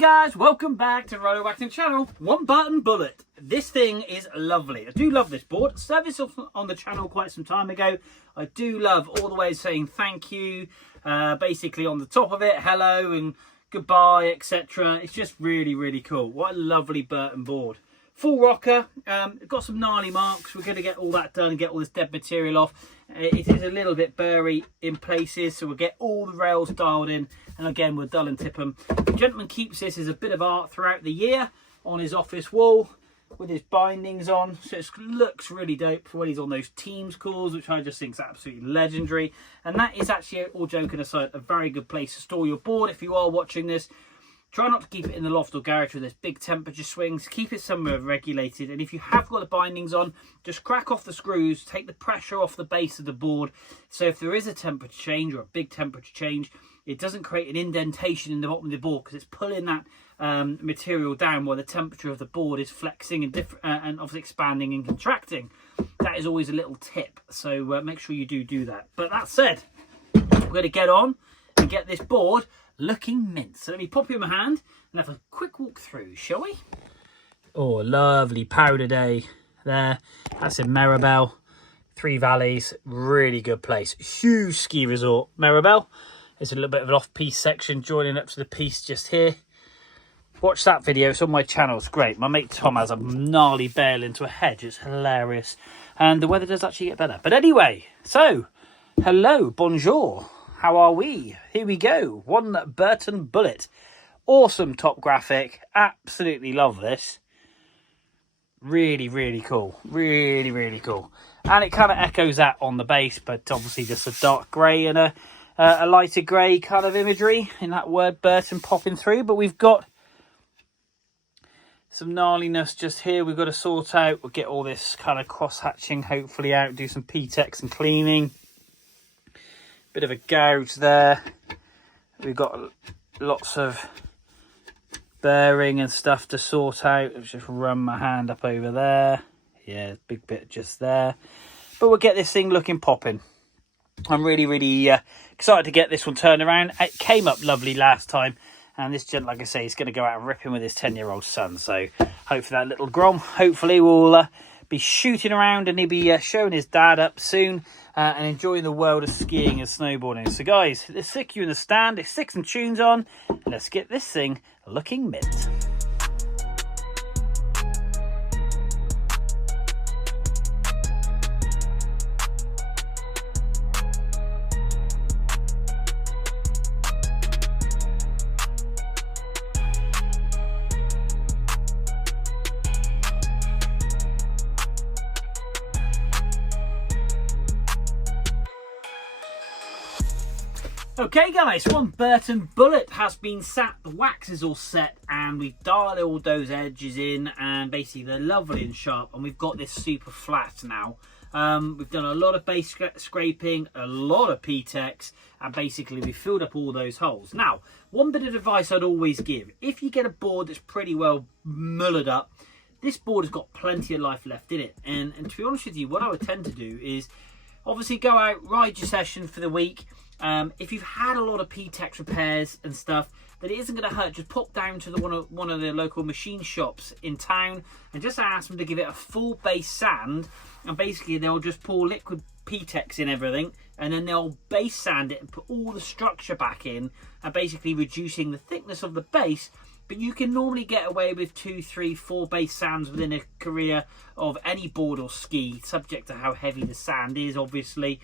guys, welcome back to Roller Waxing channel. One Burton Bullet. This thing is lovely. I do love this board. Service on the channel quite some time ago. I do love all the way saying thank you. Basically on the top of it, hello and goodbye, etc. It's just really, really cool. What a lovely Burton board. Full rocker. Got some gnarly marks. We're going to get all that done and get all this dead material off. It is a little bit burry in places, so we'll get all the rails dialed in, and again we'll dull and tip them. The gentleman keeps this as a bit of art throughout the year on his office wall with his bindings on, so it looks really dope for when he's on those Teams calls, which I just think is absolutely legendary. And that is actually, all joking aside, a very good place to store your board if you are watching this. Try not to keep it in the loft or garage where there's big temperature swings. Keep it somewhere regulated. And if you have got the bindings on, just crack off the screws, take the pressure off the base of the board. So if there is a temperature change or a big temperature change, it doesn't create an indentation in the bottom of the board because it's pulling that material down while the temperature of the board is flexing and obviously expanding and contracting. That is always a little tip. So make sure you do that. But that said, we're going to get on and get this board looking mint. So let me pop you in my hand and have a quick walk through, shall we? Oh, lovely powder day there. That's in Maribel, Three Valleys. Really good place. Huge ski resort, Maribel. There's a little bit of an off-piste section joining up to the piste just here. Watch that video. It's on my channel. It's great. My mate Tom has a gnarly bail into a hedge. It's hilarious. And the weather does actually get better. But anyway, so hello, bonjour. How are we? Here we go. One Burton Bullet. Awesome top graphic. Absolutely love this. Really, really cool. Really, really cool. And it kind of echoes that on the base, but obviously just a dark grey and a lighter grey kind of imagery in that word Burton popping through. But we've got some gnarliness just here we've got to sort out. We'll get all this kind of cross-hatching hopefully out, do some P-Tex and cleaning. Bit of a gouge there. We've got lots of bearing and stuff to sort out. I'll just run my hand up over there. Yeah, big bit just there. But we'll get this thing looking popping. I'm really, really excited to get this one turned around. It came up lovely last time. And this gent, like I say, is going to go out and rip him with his 10-year-old son. So hopefully that little Grom, hopefully will be shooting around and he'll be showing his dad up soon. And enjoying the world of skiing and snowboarding. So guys, let's stick you in the stand, let's stick some tunes on, and let's get this thing looking mint. Okay guys, one Burton Bullet has been sat, the wax is all set, and we've dialed all those edges in, and basically they're lovely and sharp, and we've got this super flat now. We've done a lot of base scraping, a lot of P-Tex, and basically we filled up all those holes. Now, one bit of advice I'd always give, if you get a board that's pretty well mullered up, this board has got plenty of life left in it, and to be honest with you, what I would tend to do is obviously go out, ride your session for the week. If you've had a lot of P-Tex repairs and stuff, then it isn't going to hurt. Just pop down to one of the local machine shops in town and just ask them to give it a full base sand. And basically they'll just pour liquid P-Tex in everything, and then they'll base sand it and put all the structure back in, and basically reducing the thickness of the base. But you can normally get away with 2, 3, 4 base sands within a career of any board or ski, subject to how heavy the sand is, obviously.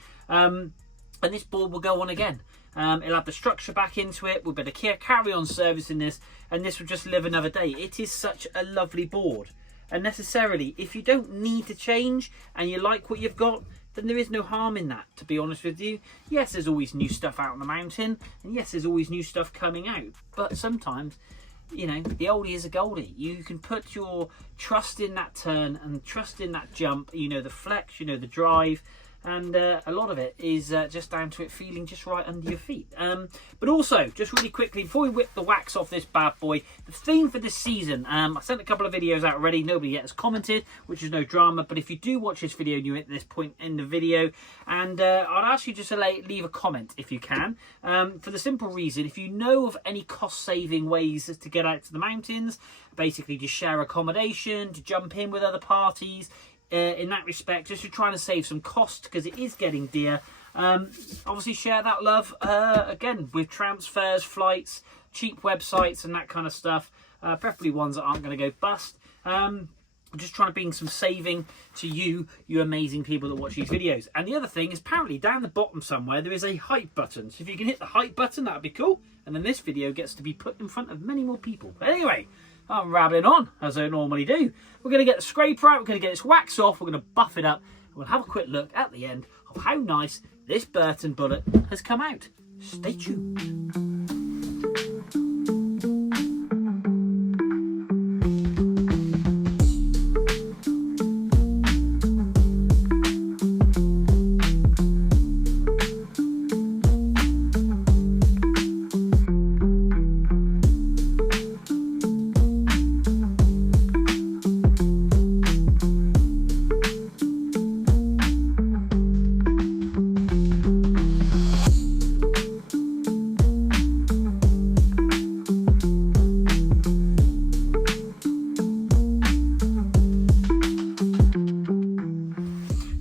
And this board will go on again. It'll have the structure back into it. We'll be able to carry on servicing this, and this will just live another day. It is such a lovely board. And necessarily, if you don't need to change and you like what you've got, then there is no harm in that, to be honest with you. Yes, there's always new stuff out on the mountain, and yes, there's always new stuff coming out. But sometimes, you know, the oldie is a goldie. You can put your trust in that turn and trust in that jump, you know, the flex, you know, the drive. and a lot of it is just down to it feeling just right under your feet. But also, just really quickly, before we whip the wax off this bad boy, the theme for this season, I sent a couple of videos out already, nobody yet has commented, which is no drama, but if you do watch this video and you're at this point in the video, and I'd ask you just to leave a comment if you can, for the simple reason, if you know of any cost-saving ways to get out to the mountains, basically to share accommodation, to jump in with other parties, in that respect, just to try to save some cost because it is getting dear. Obviously share that love again with transfers, flights, cheap websites and that kind of stuff, preferably ones that aren't going to go bust. I'm just trying to bring some saving to you amazing people that watch these videos. And the other thing is, apparently down the bottom somewhere there is a hype button, so if you can hit the hype button, that would be cool, and then this video gets to be put in front of many more people. But anyway, I'm rambling on, as I normally do. We're going to get the scraper out, we're going to get this wax off, we're going to buff it up, and we'll have a quick look at the end of how nice this Burton bullet has come out. Stay tuned.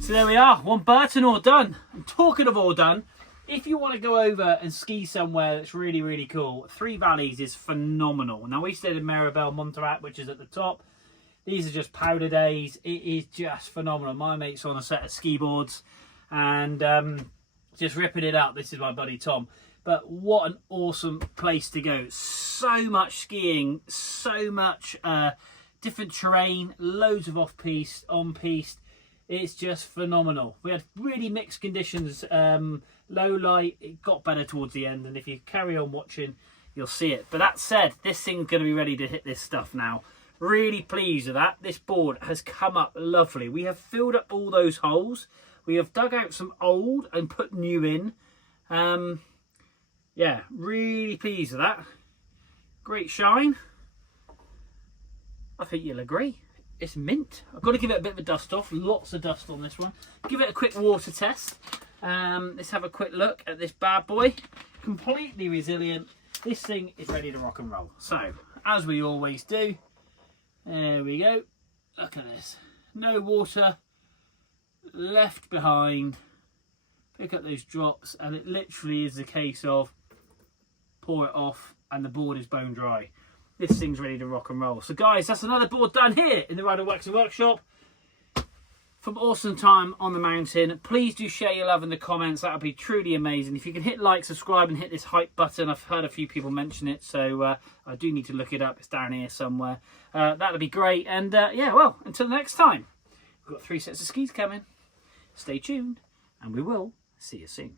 So there we are, one Burton all done. And talking of all done, if you want to go over and ski somewhere that's really, really cool, Three Valleys is phenomenal. Now, we stayed in Maribel Montserrat, which is at the top. These are just powder days. It is just phenomenal. My mate's on a set of ski boards and just ripping it up. This is my buddy Tom. But what an awesome place to go. So much skiing, so much different terrain, loads of off-piste, on-piste. It's just phenomenal. We had really mixed conditions, low light. It got better towards the end, and if you carry on watching, you'll see it. But that said, this thing's going to be ready to hit this stuff now. Really pleased with that. This board has come up lovely. We have filled up all those holes. We have dug out some old and put new in. Yeah, really pleased with that. Great shine. I think you'll agree. It's mint. I've got to give it a bit of a dust off. Lots of dust on this one. Give it a quick water test. Let's have a quick look at this bad boy. Completely resilient. This thing is ready to rock and roll. So, as we always do, there we go. Look at this. No water left behind. Pick up those drops, and it literally is a case of pour it off, and the board is bone dry. This thing's ready to rock and roll. So guys, that's another board done here in the Rider Waxing Workshop. From awesome time on the mountain. Please do share your love in the comments. That would be truly amazing. If you can hit like, subscribe and hit this hype button. I've heard a few people mention it, so I do need to look it up. It's down here somewhere. That would be great. And yeah, well, until next time, we've got 3 sets of skis coming. Stay tuned and we will see you soon.